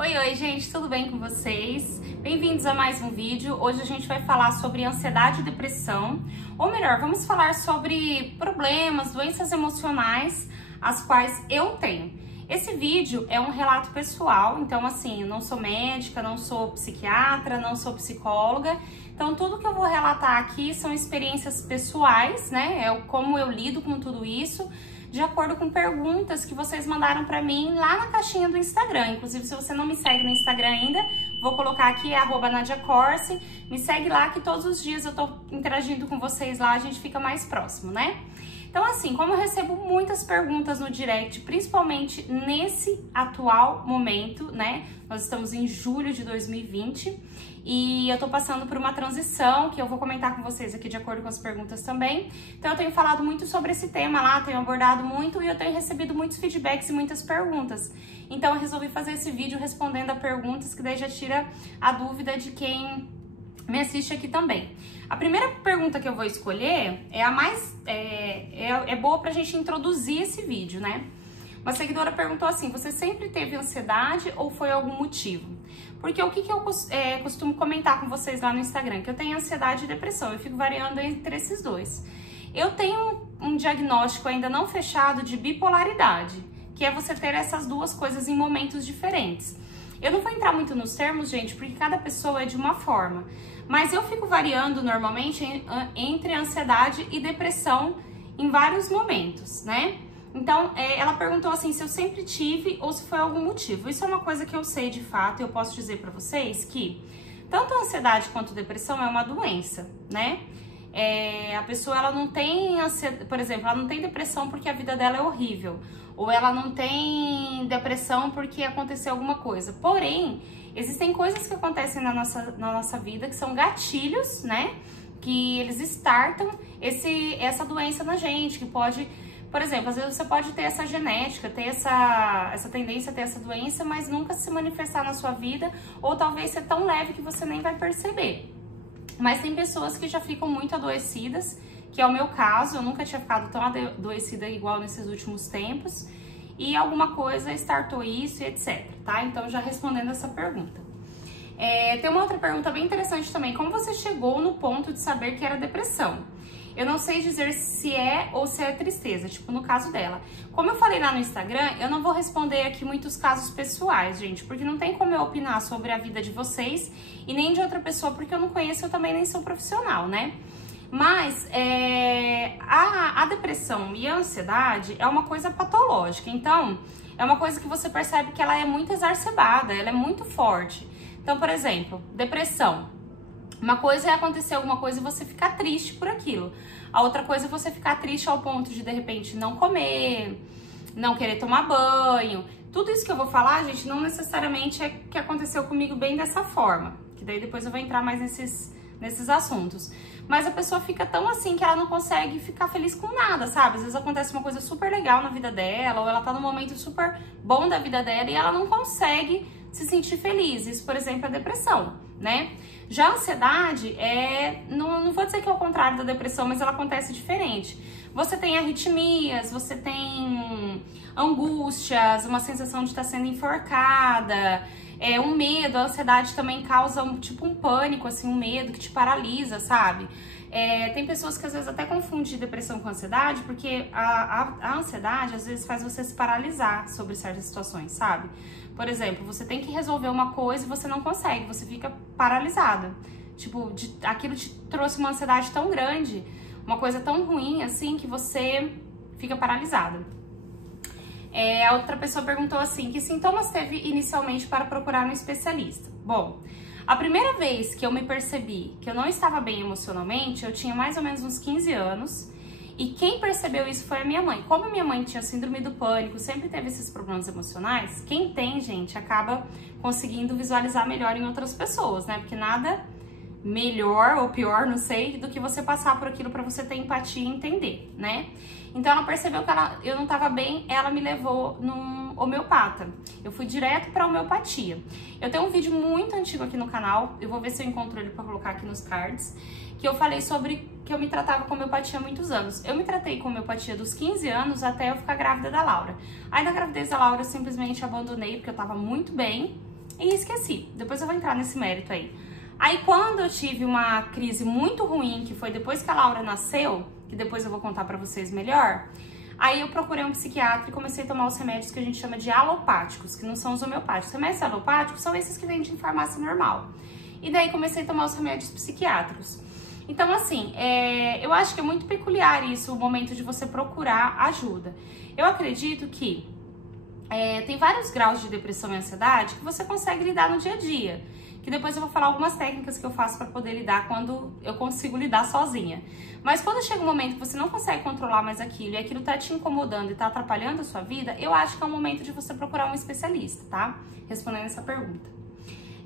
Oi, gente, tudo bem com vocês? Bem-vindos a mais um vídeo. Hoje a gente vai falar sobre ansiedade e depressão, ou melhor, vamos falar sobre problemas, doenças emocionais, as quais eu tenho. Esse vídeo é um relato pessoal, então assim, eu não sou médica, não sou psiquiatra, não sou psicóloga, então tudo que eu vou relatar aqui são experiências pessoais, né? É como eu lido com tudo isso, de acordo com perguntas que vocês mandaram pra mim lá na caixinha do Instagram. Inclusive, se você não me segue no Instagram ainda, vou colocar aqui, é @NadiaCorsi. Me segue lá que todos os dias eu tô interagindo com vocês lá, a gente fica mais próximo, né? Então assim, como eu recebo muitas perguntas no direct, principalmente nesse atual momento, né? Nós estamos em julho de 2020 e eu tô passando por uma transição que eu vou comentar com vocês aqui de acordo com as perguntas também. Então eu tenho falado muito sobre esse tema lá, tenho abordado muito e eu tenho recebido muitos feedbacks e muitas perguntas. Então eu resolvi fazer esse vídeo respondendo a perguntas que daí já tira a dúvida de quem me assiste aqui também. A primeira pergunta que eu vou escolher é a mais boa pra gente introduzir esse vídeo, né? Uma seguidora perguntou assim: você sempre teve ansiedade ou foi algum motivo? Porque o que eu costumo comentar com vocês lá no Instagram? Que eu tenho ansiedade e depressão, eu fico variando entre esses dois. Eu tenho um diagnóstico ainda não fechado de bipolaridade, que é você ter essas duas coisas em momentos diferentes. Eu não vou entrar muito nos termos, gente, porque cada pessoa é de uma forma. Mas eu fico variando normalmente entre ansiedade e depressão em vários momentos, né? Então, ela perguntou assim se eu sempre tive ou se foi algum motivo. Isso é uma coisa que eu sei de fato e eu posso dizer pra vocês que tanto a ansiedade quanto a depressão é uma doença, né? A pessoa, ela não tem ansiedade, por exemplo, ela não tem depressão porque a vida dela é horrível. Ou ela não tem depressão porque aconteceu alguma coisa. Porém, existem coisas que acontecem na nossa vida que são gatilhos, né? Que eles startam essa doença na gente, que pode... Por exemplo, às vezes você pode ter essa genética, ter essa tendência a ter essa doença, mas nunca se manifestar na sua vida, ou talvez ser tão leve que você nem vai perceber. Mas tem pessoas que já ficam muito adoecidas, que é o meu caso, eu nunca tinha ficado tão adoecida igual nesses últimos tempos, e alguma coisa startou isso e etc, tá? Então, já respondendo essa pergunta. Tem uma outra pergunta bem interessante também: como você chegou no ponto de saber que era depressão? Eu não sei dizer se é ou se é tristeza, tipo no caso dela. Como eu falei lá no Instagram, eu não vou responder aqui muitos casos pessoais, gente, porque não tem como eu opinar sobre a vida de vocês e nem de outra pessoa, porque eu não conheço, eu também nem sou profissional, né? Mas a depressão e a ansiedade é uma coisa patológica, então é uma coisa que você percebe que ela é muito exacerbada, ela é muito forte. Então, por exemplo, depressão. Uma coisa é acontecer alguma coisa e você ficar triste por aquilo. A outra coisa é você ficar triste ao ponto de repente, não comer, não querer tomar banho. Tudo isso que eu vou falar, gente, não necessariamente é que aconteceu comigo bem dessa forma. Que daí depois eu vou entrar mais nesses assuntos. Mas a pessoa fica tão assim que ela não consegue ficar feliz com nada, sabe? Às vezes acontece uma coisa super legal na vida dela, ou ela tá num momento super bom da vida dela e ela não consegue se sentir feliz. Isso, por exemplo, é depressão, né? Já a ansiedade não vou dizer que é o contrário da depressão, mas ela acontece diferente. Você tem arritmias, você tem angústias, uma sensação de estar sendo enforcada, um medo. A ansiedade também causa um pânico, assim, um medo que te paralisa, sabe? Tem pessoas que às vezes até confundem depressão com ansiedade, porque a ansiedade às vezes faz você se paralisar sobre certas situações, sabe? Por exemplo, você tem que resolver uma coisa e você não consegue, você fica paralisada. Tipo, aquilo te trouxe uma ansiedade tão grande, uma coisa tão ruim assim, que você fica paralisada. A outra pessoa perguntou assim: que sintomas teve inicialmente para procurar um especialista? Bom, a primeira vez que eu me percebi que eu não estava bem emocionalmente, eu tinha mais ou menos uns 15 anos. E quem percebeu isso foi a minha mãe. Como a minha mãe tinha síndrome do pânico, sempre teve esses problemas emocionais, quem tem, gente, acaba conseguindo visualizar melhor em outras pessoas, né? Porque nada melhor ou pior, não sei, do que você passar por aquilo pra você ter empatia e entender, né? Então ela percebeu que eu não tava bem, ela me levou num homeopata. Eu fui direto pra homeopatia. Eu tenho um vídeo muito antigo aqui no canal, eu vou ver se eu encontro ele pra colocar aqui nos cards, que eu falei sobre que eu me tratava com homeopatia há muitos anos. Eu me tratei com homeopatia dos 15 anos até eu ficar grávida da Laura. Aí na gravidez da Laura eu simplesmente abandonei porque eu tava muito bem. e esqueci. Depois eu vou entrar nesse mérito aí. Aí quando eu tive uma crise muito ruim, que foi depois que a Laura nasceu, que depois eu vou contar pra vocês melhor, aí eu procurei um psiquiatra e comecei a tomar os remédios que a gente chama de alopáticos, que não são os homeopáticos. Os remédios alopáticos são esses que vendem em farmácia normal. E daí comecei a tomar os remédios psiquiátricos. Então, assim, eu acho que é muito peculiar isso, o momento de você procurar ajuda. Eu acredito que tem vários graus de depressão e ansiedade que você consegue lidar no dia a dia. Que depois eu vou falar algumas técnicas que eu faço para poder lidar quando eu consigo lidar sozinha. Mas quando chega um momento que você não consegue controlar mais aquilo e aquilo tá te incomodando e tá atrapalhando a sua vida, eu acho que é o momento de você procurar um especialista, tá? Respondendo essa pergunta.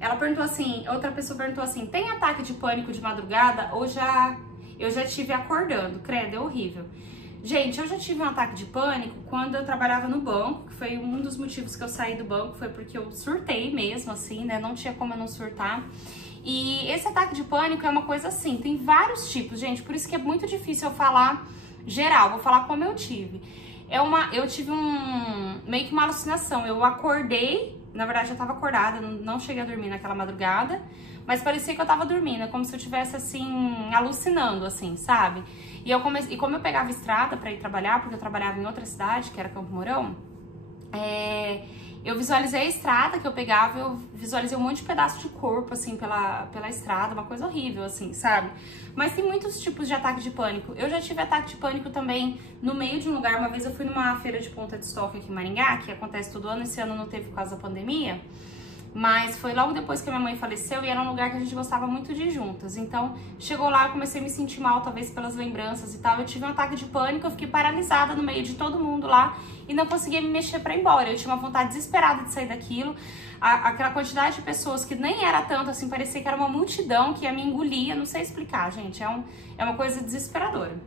Ela perguntou assim, outra pessoa perguntou assim, tem ataque de pânico de madrugada ou eu já tive acordando? Credo, é horrível. Gente, eu já tive um ataque de pânico quando eu trabalhava no banco, que foi um dos motivos que eu saí do banco, foi porque eu surtei mesmo, assim, né? Não tinha como eu não surtar. E esse ataque de pânico é uma coisa assim, tem vários tipos, gente, por isso que é muito difícil eu falar geral, vou falar como eu tive. Eu tive meio que uma alucinação, eu acordei, na verdade eu tava acordada, não cheguei a dormir naquela madrugada, mas parecia que eu tava dormindo, é como se eu tivesse, assim, alucinando, assim, sabe? E como eu pegava estrada pra ir trabalhar, porque eu trabalhava em outra cidade, que era Campo Mourão, eu visualizei a estrada que eu pegava, eu visualizei um monte de pedaço de corpo, assim, pela estrada, uma coisa horrível, assim, sabe? Mas tem muitos tipos de ataque de pânico. Eu já tive ataque de pânico também no meio de um lugar. Uma vez eu fui numa feira de ponta de estoque aqui em Maringá, que acontece todo ano, esse ano não teve por causa da pandemia, mas foi logo depois que a minha mãe faleceu e era um lugar que a gente gostava muito de ir juntas. Então, chegou lá, eu comecei a me sentir mal, talvez pelas lembranças e tal. Eu tive um ataque de pânico, eu fiquei paralisada no meio de todo mundo lá e não conseguia me mexer pra ir embora. Eu tinha uma vontade desesperada de sair daquilo. Aquela quantidade de pessoas que nem era tanto, assim, parecia que era uma multidão que ia me engolir. Eu não sei explicar, gente. É uma coisa desesperadora.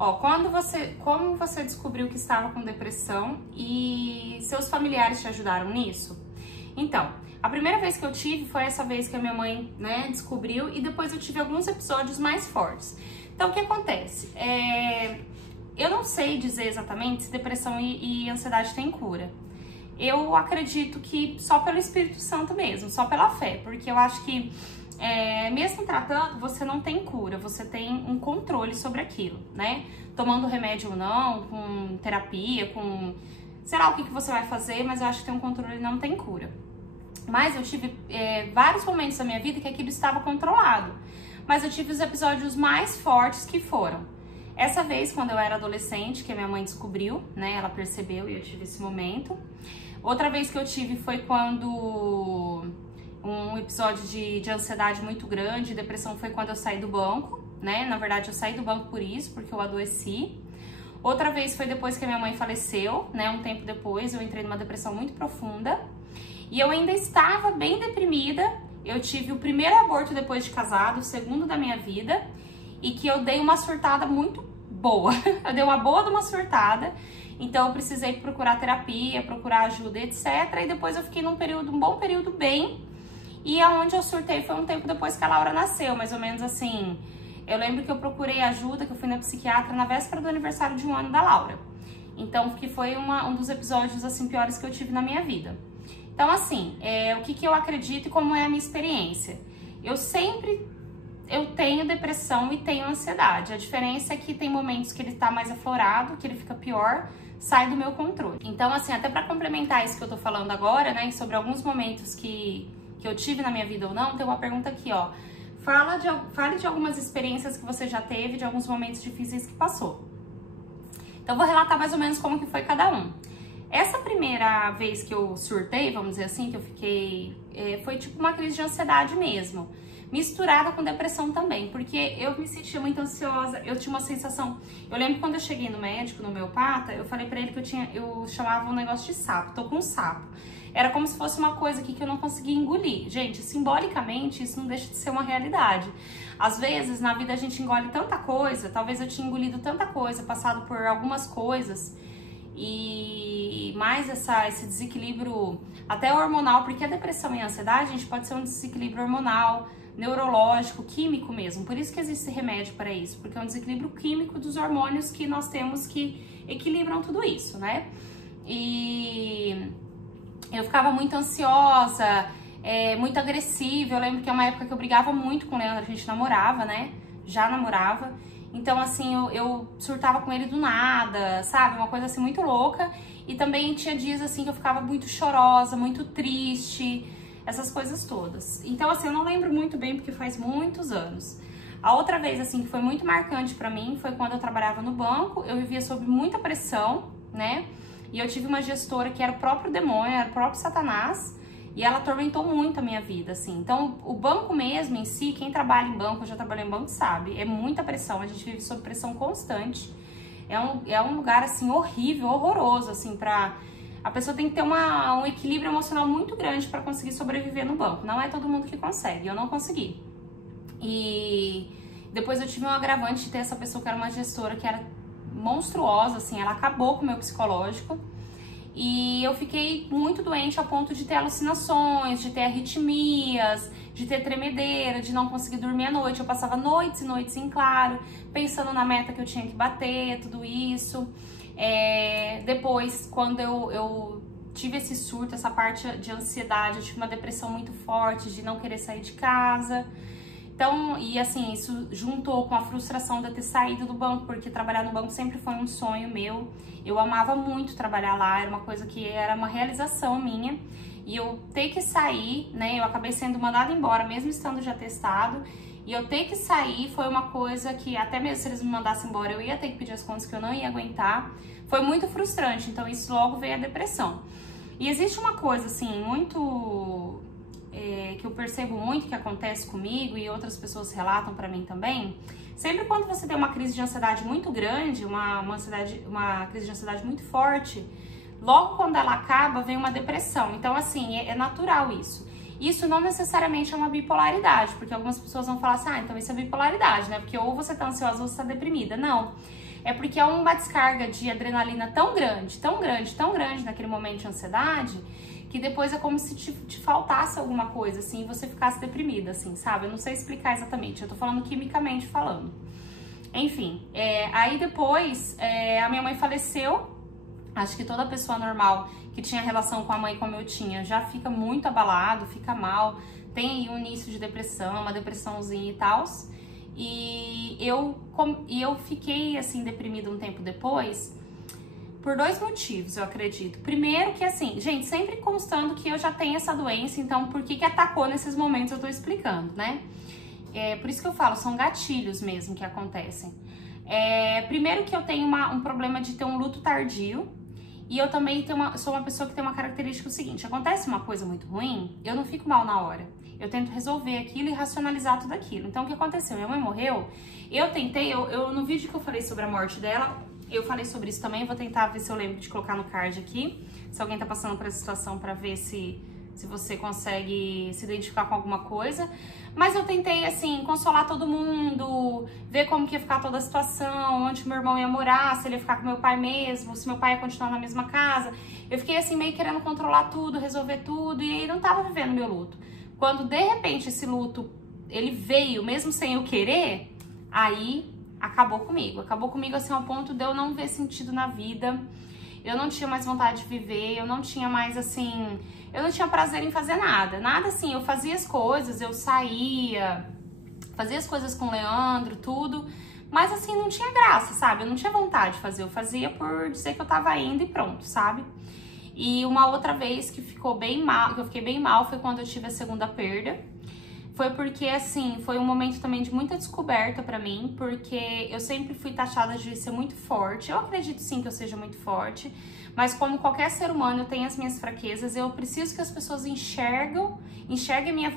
Ó, como você descobriu que estava com depressão e seus familiares te ajudaram nisso? Então, a primeira vez que eu tive foi essa vez que a minha mãe, né, descobriu, e depois eu tive alguns episódios mais fortes. Então, o que acontece? Eu não sei dizer exatamente se depressão e ansiedade têm cura. Eu acredito que só pelo Espírito Santo mesmo, só pela fé, porque eu acho que mesmo tratando, você não tem cura, você tem um controle sobre aquilo, né? Tomando remédio ou não, com terapia, com... sei lá o que você vai fazer, mas eu acho que tem um controle e não tem cura. Mas eu tive vários momentos da minha vida que aquilo estava controlado. Mas eu tive os episódios mais fortes que foram. Essa vez, quando eu era adolescente, que a minha mãe descobriu, né? Ela percebeu e eu tive esse momento. Outra vez que eu tive foi quando... um episódio de ansiedade muito grande, depressão, foi quando eu saí do banco, né? Na verdade, eu saí do banco por isso, porque eu adoeci. Outra vez foi depois que a minha mãe faleceu, né? Um tempo depois, eu entrei numa depressão muito profunda. E eu ainda estava bem deprimida. Eu tive o primeiro aborto depois de casado, o segundo da minha vida, e que eu dei uma surtada muito boa. Eu dei uma boa de uma surtada. Então eu precisei procurar terapia, procurar ajuda, etc. E depois eu fiquei um bom período bem. E aonde eu surtei foi um tempo depois que a Laura nasceu, mais ou menos assim. Eu lembro que eu procurei ajuda, que eu fui na psiquiatra na véspera do aniversário de 1 ano da Laura. Então, que foi um dos episódios, assim, piores que eu tive na minha vida. Então, assim, o que eu acredito e como é a minha experiência. Eu tenho depressão e tenho ansiedade. A diferença é que tem momentos que ele tá mais aflorado, que ele fica pior, sai do meu controle. Então, assim, até pra complementar isso que eu tô falando agora, né, sobre alguns momentos que eu tive na minha vida ou não, tem uma pergunta aqui, ó. Fale de algumas experiências que você já teve, de alguns momentos difíceis que passou. Então, eu vou relatar mais ou menos como que foi cada um. Essa primeira vez que eu surtei, vamos dizer assim, que eu fiquei... foi tipo uma crise de ansiedade mesmo, misturada com depressão também, porque eu me sentia muito ansiosa, eu tinha uma sensação... Eu lembro quando eu cheguei no médico, no homeopata, eu falei pra ele que eu chamava um negócio de sapo, tô com um sapo. Era como se fosse uma coisa aqui que eu não conseguia engolir. Gente, simbolicamente, isso não deixa de ser uma realidade. Às vezes, na vida a gente engole tanta coisa, talvez eu tinha engolido tanta coisa, passado por algumas coisas, e mais esse desequilíbrio até hormonal, porque a depressão e a ansiedade, a gente pode ser um desequilíbrio hormonal, neurológico, químico mesmo. Por isso que existe remédio para isso, porque é um desequilíbrio químico dos hormônios que nós temos que equilibram tudo isso, né? E eu ficava muito ansiosa, muito agressiva. Eu lembro que é uma época que eu brigava muito com o Leandro, a gente namorava, né? Já namorava. Então, assim, eu surtava com ele do nada, sabe? Uma coisa assim muito louca. E também tinha dias assim que eu ficava muito chorosa, muito triste, essas coisas todas. Então, assim, eu não lembro muito bem porque faz muitos anos. A outra vez, assim, que foi muito marcante pra mim foi quando eu trabalhava no banco. Eu vivia sob muita pressão, né? E eu tive uma gestora que era o próprio demônio, era o próprio Satanás. E ela atormentou muito a minha vida, assim. Então, o banco mesmo em si, quem trabalha em banco, eu já trabalhei em banco, sabe? É muita pressão, a gente vive sob pressão constante. É um lugar, assim, horrível, horroroso, assim, pra... A pessoa tem que ter um equilíbrio emocional muito grande pra conseguir sobreviver no banco. Não é todo mundo que consegue, eu não consegui. E depois eu tive um agravante de ter essa pessoa que era uma gestora que era monstruosa, assim, ela acabou com o meu psicológico. E eu fiquei muito doente ao ponto de ter alucinações, de ter arritmias, de ter tremedeira, de não conseguir dormir à noite. Eu passava noites e noites em claro, pensando na meta que eu tinha que bater, tudo isso. Depois, quando eu tive esse surto, essa parte de ansiedade, eu tive uma depressão muito forte, de não querer sair de casa. Então, e assim, isso juntou com a frustração de eu ter saído do banco, porque trabalhar no banco sempre foi um sonho meu. Eu amava muito trabalhar lá, era uma coisa que era uma realização minha. E eu ter que sair, né, eu acabei sendo mandada embora, mesmo estando já testado. E eu ter que sair foi uma coisa que, até mesmo se eles me mandassem embora, eu ia ter que pedir as contas que eu não ia aguentar. Foi muito frustrante, então isso logo veio a depressão. E existe uma coisa, assim, muito... que eu percebo muito que acontece comigo e outras pessoas relatam pra mim também. Sempre quando você tem uma crise de ansiedade muito grande, uma crise de ansiedade muito forte, logo quando ela acaba, vem uma depressão. Então, assim, é natural isso. Isso não necessariamente é uma bipolaridade, porque algumas pessoas vão falar assim, então isso é bipolaridade, né? Porque ou você tá ansiosa ou você tá deprimida. Não. É porque é uma descarga de adrenalina tão grande, tão grande, tão grande naquele momento de ansiedade, que depois é como se te faltasse alguma coisa, assim, e você ficasse deprimida, assim, sabe? Eu não sei explicar exatamente, eu tô falando quimicamente falando. Enfim, aí depois a minha mãe faleceu. Acho que toda pessoa normal que tinha relação com a mãe como eu tinha já fica muito abalado, fica mal, tem aí um início de depressão, uma depressãozinha e tal. E eu fiquei, assim, deprimida um tempo depois, por dois motivos, eu acredito. Primeiro que, assim, gente, sempre constando que eu já tenho essa doença, então por que atacou nesses momentos eu tô explicando, né? Por isso que eu falo, são gatilhos mesmo que acontecem. Primeiro que eu tenho um problema de ter um luto tardio, e eu também sou uma pessoa que tem uma característica seguinte, acontece uma coisa muito ruim, eu não fico mal na hora. Eu tento resolver aquilo e racionalizar tudo aquilo. Então, o que aconteceu? Minha mãe morreu, no vídeo que eu falei sobre a morte dela, eu falei sobre isso também, vou tentar ver se eu lembro de colocar no card aqui, se alguém tá passando por essa situação, pra ver se você consegue se identificar com alguma coisa. Mas eu tentei, assim, consolar todo mundo, ver como que ia ficar toda a situação, onde meu irmão ia morar, se ele ia ficar com meu pai mesmo, se meu pai ia continuar na mesma casa. Eu fiquei, assim, meio querendo controlar tudo, resolver tudo, e aí não tava vivendo meu luto. Quando, de repente, esse luto, ele veio, mesmo sem eu querer, aí acabou comigo. Acabou comigo, assim, ao ponto de eu não ver sentido na vida. Eu não tinha mais vontade de viver, eu não tinha mais, assim... Eu não tinha prazer em fazer nada. Nada, assim, eu fazia as coisas, eu saía, fazia as coisas com o Leandro, tudo. Mas, assim, não tinha graça, sabe? Eu não tinha vontade de fazer. Eu fazia por dizer que eu tava indo e pronto, sabe? E uma outra vez que ficou bem mal, que eu fiquei bem mal, foi quando eu tive a segunda perda. Foi porque, assim, foi um momento também de muita descoberta pra mim, porque eu sempre fui taxada de ser muito forte. Eu acredito sim que eu seja muito forte, mas como qualquer ser humano, eu tenho as minhas fraquezas, eu preciso que as pessoas enxerguem a minha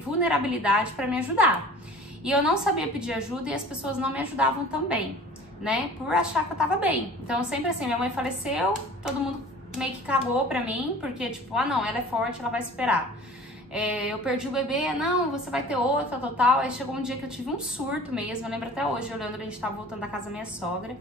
vulnerabilidade pra me ajudar. E eu não sabia pedir ajuda e as pessoas não me ajudavam também, né? Por achar que eu tava bem. Então, sempre assim, minha mãe faleceu, todo mundo meio que cagou pra mim, porque tipo, ah não, ela é forte, ela vai esperar. Eu perdi o bebê, não, você vai ter outra, total. Aí chegou um dia que eu tive um surto mesmo, eu lembro até hoje, olhando, a gente tava voltando da casa da minha sogra.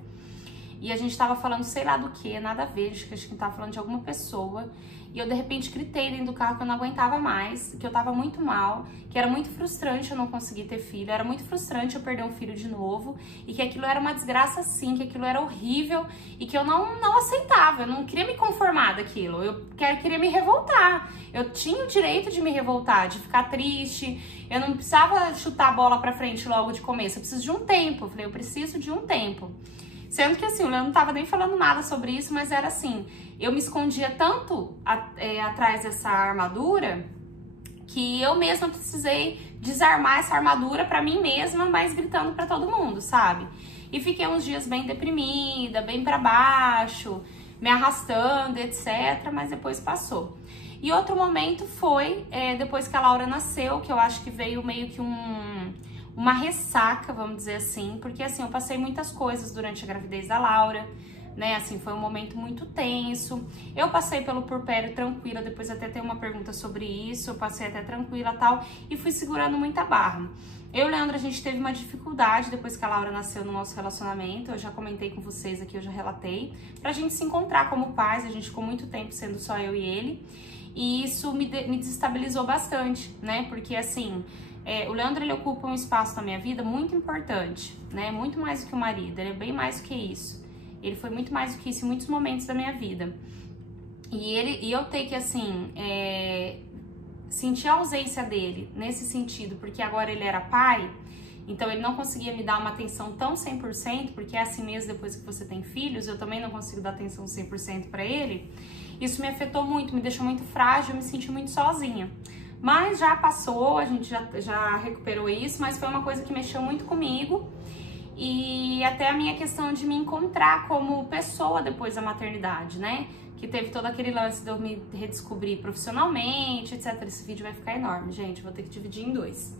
e a gente tava falando sei lá do que, nada a ver, acho que a gente tava falando de alguma pessoa, e eu de repente gritei dentro do carro que eu não aguentava mais, que eu tava muito mal, que era muito frustrante eu não conseguir ter filho, era muito frustrante eu perder um filho de novo, e que aquilo era uma desgraça sim, que aquilo era horrível, e que eu não aceitava, eu não queria me conformar daquilo, eu queria me revoltar, eu tinha o direito de me revoltar, de ficar triste, eu não precisava chutar a bola pra frente logo de começo, eu preciso de um tempo, eu falei, eu preciso de um tempo. Sendo que assim, o Leandro não tava nem falando nada sobre isso, mas era assim, eu me escondia tanto atrás dessa armadura, que eu mesma precisei desarmar essa armadura pra mim mesma, mas gritando pra todo mundo, sabe? E fiquei uns dias bem deprimida, bem pra baixo, me arrastando, etc, mas depois passou. E outro momento foi depois que a Laura nasceu, que eu acho que veio meio que uma ressaca, vamos dizer assim, porque assim, eu passei muitas coisas durante a gravidez da Laura, né, assim, foi um momento muito tenso, eu passei pelo puerpério tranquila, depois até tem uma pergunta sobre isso, eu passei até tranquila e tal, e fui segurando muita barra. Eu e o Leandro, a gente teve uma dificuldade depois que a Laura nasceu no nosso relacionamento, eu já comentei com vocês aqui, eu já relatei, pra gente se encontrar como pais, a gente ficou muito tempo sendo só eu e ele, e isso me desestabilizou bastante, né, porque assim, o Leandro, ele ocupa um espaço na minha vida muito importante, né? Muito mais do que o marido, ele é bem mais do que isso. Ele foi muito mais do que isso em muitos momentos da minha vida. E eu tenho que, assim, sentir a ausência dele nesse sentido, porque agora ele era pai, então ele não conseguia me dar uma atenção tão 100%, porque é assim mesmo depois que você tem filhos, eu também não consigo dar atenção 100% pra ele. Isso me afetou muito, me deixou muito frágil, eu me senti muito sozinha. Mas já passou, a gente já recuperou isso, mas foi uma coisa que mexeu muito comigo. E até a minha questão de me encontrar como pessoa depois da maternidade, né? Que teve todo aquele lance de eu me redescobrir profissionalmente, etc. Esse vídeo vai ficar enorme, gente, vou ter que dividir em dois.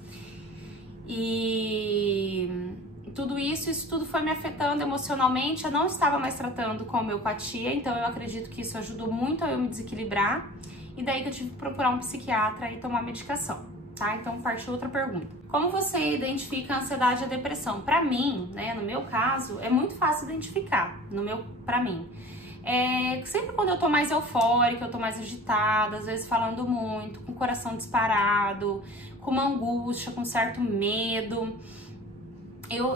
E tudo isso tudo foi me afetando emocionalmente. Eu não estava mais tratando com homeopatia, então eu acredito que isso ajudou muito a eu me desequilibrar. E daí que eu tive que procurar um psiquiatra e tomar medicação, tá? Então partiu outra pergunta. Como você identifica a ansiedade e a depressão? Pra mim, né, no meu caso, é muito fácil identificar, pra mim. Sempre quando eu tô mais eufórica, eu tô mais agitada, às vezes falando muito, com o coração disparado, com uma angústia, com certo medo.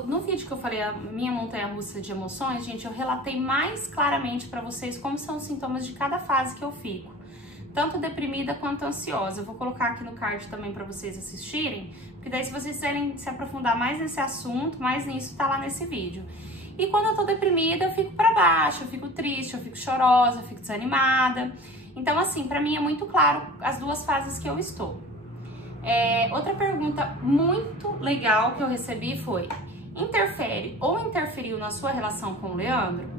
No vídeo que eu falei, a minha montanha-russa de emoções, gente, eu relatei mais claramente pra vocês como são os sintomas de cada fase que eu fico. Tanto deprimida quanto ansiosa. Eu vou colocar aqui no card também para vocês assistirem, porque daí se vocês quiserem se aprofundar mais nesse assunto, mais nisso, tá lá nesse vídeo. E quando eu tô deprimida, eu fico para baixo, eu fico triste, eu fico chorosa, eu fico desanimada. Então, assim, para mim é muito claro as duas fases que eu estou. Outra pergunta muito legal que eu recebi foi: interfere ou interferiu na sua relação com o Leandro?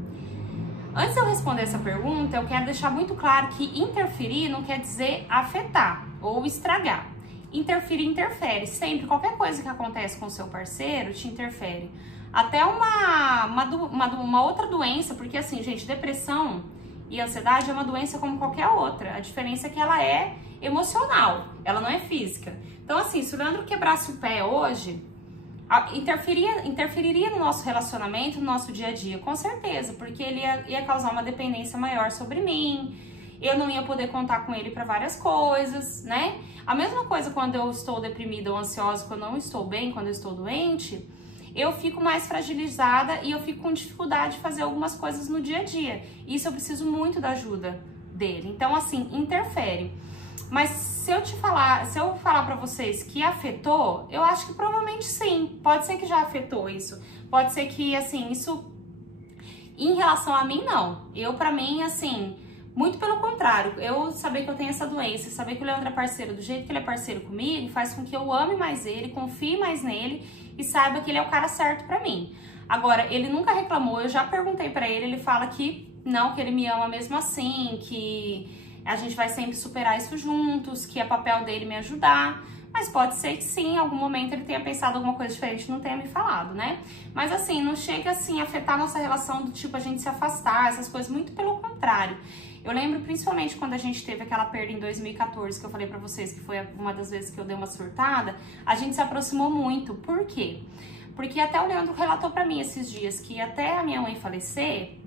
Antes de eu responder essa pergunta, eu quero deixar muito claro que interferir não quer dizer afetar ou estragar. Interferir interfere, sempre, qualquer coisa que acontece com o seu parceiro te interfere. Até uma outra doença, porque assim, gente, depressão e ansiedade é uma doença como qualquer outra. A diferença é que ela é emocional, ela não é física. Então assim, se o Leandro quebrasse o pé hoje, interferiria no nosso relacionamento, no nosso dia a dia, com certeza, porque ele ia causar uma dependência maior sobre mim, eu não ia poder contar com ele para várias coisas, né? A mesma coisa quando eu estou deprimida ou ansiosa, quando eu não estou bem, quando eu estou doente, eu fico mais fragilizada e eu fico com dificuldade de fazer algumas coisas no dia a dia. Isso eu preciso muito da ajuda dele. Então, assim, interfere. Mas se eu falar pra vocês que afetou, eu acho que provavelmente sim. Pode ser que já afetou isso. Pode ser que, assim, isso em relação a mim, não. Pra mim, assim, muito pelo contrário. Eu saber que eu tenho essa doença, saber que o Leandro é parceiro do jeito que ele é parceiro comigo, faz com que eu ame mais ele, confie mais nele e saiba que ele é o cara certo pra mim. Agora, ele nunca reclamou, eu já perguntei pra ele, ele fala que não, que ele me ama mesmo assim, que a gente vai sempre superar isso juntos, que é papel dele me ajudar, mas pode ser que sim, em algum momento ele tenha pensado alguma coisa diferente e não tenha me falado, né? Mas assim, não chega assim a afetar a nossa relação do tipo a gente se afastar, essas coisas, muito pelo contrário. Eu lembro principalmente quando a gente teve aquela perda em 2014, que eu falei pra vocês que foi uma das vezes que eu dei uma surtada, a gente se aproximou muito. Por quê? Porque até o Leandro relatou pra mim esses dias que até a minha mãe falecer,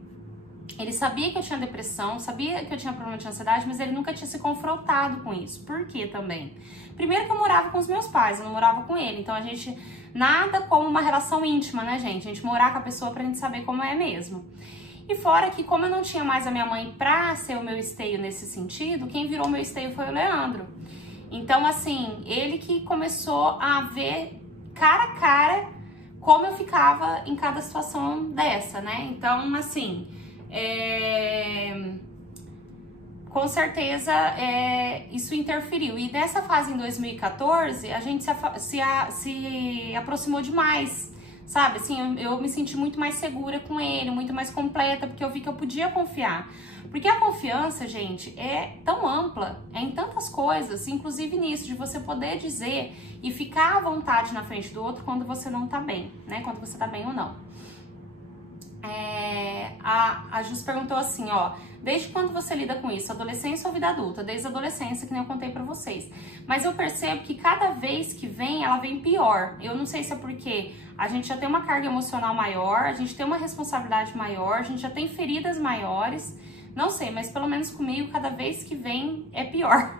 ele sabia que eu tinha depressão, sabia que eu tinha problema de ansiedade, mas ele nunca tinha se confrontado com isso. Por quê também? Primeiro que eu morava com os meus pais, eu não morava com ele. Então a gente, nada como uma relação íntima, né, gente? A gente morar com a pessoa pra gente saber como é mesmo. E fora que, como eu não tinha mais a minha mãe pra ser o meu esteio nesse sentido, quem virou meu esteio foi o Leandro. Então, assim, ele que começou a ver cara a cara como eu ficava em cada situação dessa, né? Então, assim, com certeza isso interferiu. E dessa fase em 2014, a gente se aproximou demais, sabe? Assim, eu me senti muito mais segura com ele, muito mais completa, porque eu vi que eu podia confiar. Porque a confiança, gente, é tão ampla, é em tantas coisas, inclusive nisso, de você poder dizer e ficar à vontade na frente do outro quando você não tá bem, né? Quando você tá bem ou não. A Jus perguntou assim, ó, desde quando você lida com isso? Adolescência ou vida adulta? Desde a adolescência, que nem eu contei pra vocês. Mas eu percebo que cada vez que vem, ela vem pior. Eu não sei se é porque a gente já tem uma carga emocional maior, a gente tem uma responsabilidade maior, a gente já tem feridas maiores. Não sei, mas pelo menos comigo, cada vez que vem é pior.